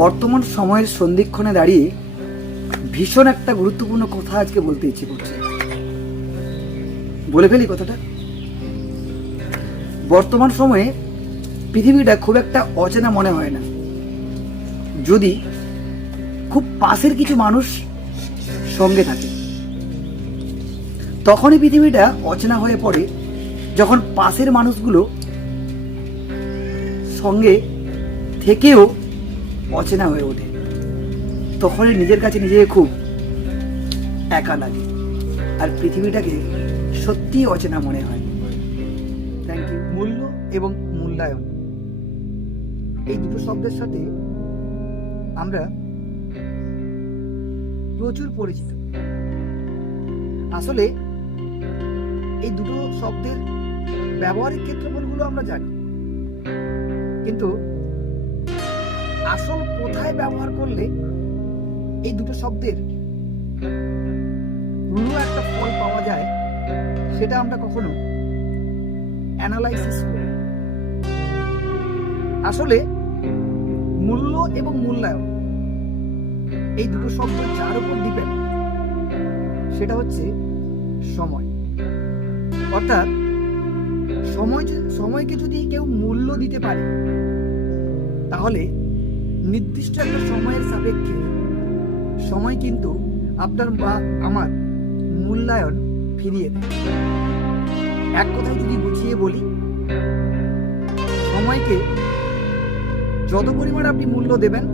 বর্তমান সময়ের সন্ধিক্ষণে দাঁড়িয়ে ভীষণ একটা গুরুত্বপূর্ণ কথা আজকে বলতে ইচ্ছে করছে। বলে ফেলি কথাটা। বর্তমান সময়ে পৃথিবীটা খুব একটা অচেনা মনে হয় না, যদি খুব পাশের কিছু মানুষ সঙ্গে থাকে। তখনই পৃথিবীটা অচেনা হয়ে পড়ে যখন পাশের মানুষগুলো সঙ্গে থেকেও অচেনা হয়ে ওঠে। তখনই নিজের কাছে নিজেকে খুব একা লাগে আর পৃথিবীটাকে সত্যিই অচেনা মনে হয়। Thank you. মূল্য এবং মূল্যায়ন, এই দুটো শব্দের সাথে আমরা প্রচুর পরিচিত। আসলে এই দুটো শব্দের ব্যবহারিক ক্ষেত্রফলগুলো আমরা জানি, কিন্তু আসল কোথায় ব্যবহার করলে এই দুটো শব্দের পুরো একটা ফল পাওয়া যায় সেটা আমরা কখনো অ্যানালাইসিস করি। আসলে মূল্য এবং মূল্যায়ন এই দুটো শব্দ যার উপর ডিপেন্ড, সেটা হচ্ছে সময়। অর্থাৎ সময়কে যদি কেউ মূল্য দিতে পারে, তাহলে নির্দিষ্ট একটা সময়ের সাপেক্ষে সময় কিন্তু আপনার বা আমার মূল্যায়ন ফিরিয়ে দেয়। এক কথায় যদি বুঝিয়ে বলি, সময়কে যত পরিমাণ আপনি মূল্য দেবেন,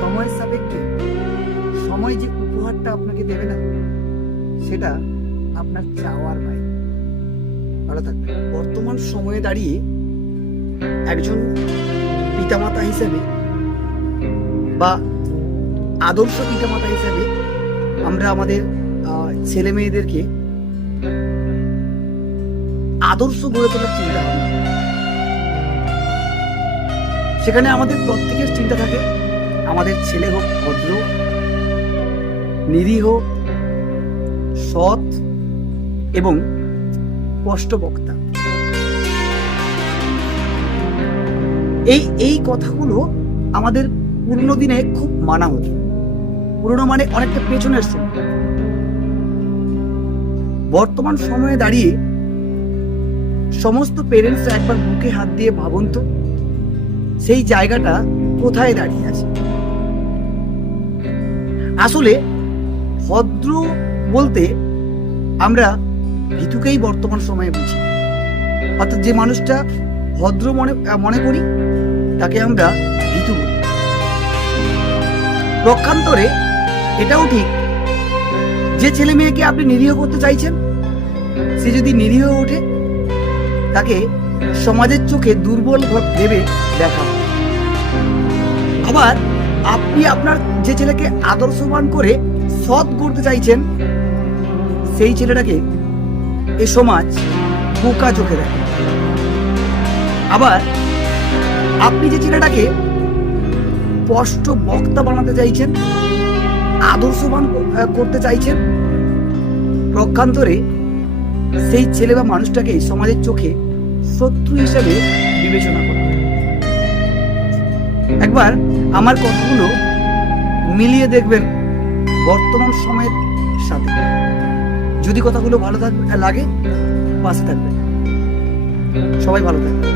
সময়ের সাপেক্ষে সময় যে উপহারটা আপনাকে দেবে না, সেটা আপনার চাওয়ার বাইরে। ভালো থাকবে। বর্তমান সময়ে দাঁড়িয়ে একজন পিতামাতা হিসেবে বা আদর্শ পিতামাতা হিসেবে আমরা আমাদের ছেলে মেয়েদেরকে আদর্শ গড়ে তোলার চিন্তা ভাবনা, সেখানে আমাদের প্রত্যেকের চিন্তা থাকে আমাদের ছেলে হোক ভদ্র, নিরীহ, সৎ এবং স্পষ্টবক্তা। এই কথাগুলো আমাদের পুরনো দিনে খুব মানা হতো। পুরনো মানে অনেকটা পেছনের সময়। বর্তমান সময়ে দাঁড়িয়ে সমস্ত পেরেন্টসরা একবার বুকে হাত দিয়ে ভাবুন তো, সেই জায়গাটা কোথায় দাঁড়িয়ে আছে। আসলে ভদ্র বলতে আমরা ভিতুকেই বর্তমান সময়ে বুঝি। অর্থাৎ যে মানুষটা ভদ্র মনে করি তাকে আমরা ভিতু বলি। পক্ষান্তরে এটাও ঠিক, যে ছেলে মেয়েকে আপনি নিরীহ করতে চাইছেন, সে যদি নিরীহ ওঠে, তাকে সমাজের চোখে দুর্বল ভেবে দেখা। আবার আপনি আপনার যে ছেলেকে আদর্শবান করে সৎ করতে চাইছেন, সেই ছেলেটাকে এ সমাজ বোকা চোখে দেখে। আবার আপনি যে ছেলেটাকে স্পষ্ট বক্তা বানাতে চাইছেন, আদর্শবান করতে চাইছেন, পক্ষান্তরে সেই ছেলে বা মানুষটাকে সমাজের চোখে শত্রু হিসেবে বিবেচনা করা হয়। একবার আমার কথাগুলো মিলিয়ে দেখবেন বর্তমান সময়ের সাথে। যদি কথাগুলো ভালো লাগে, পাশে থাকবেন। সবাই ভালো থাকবে।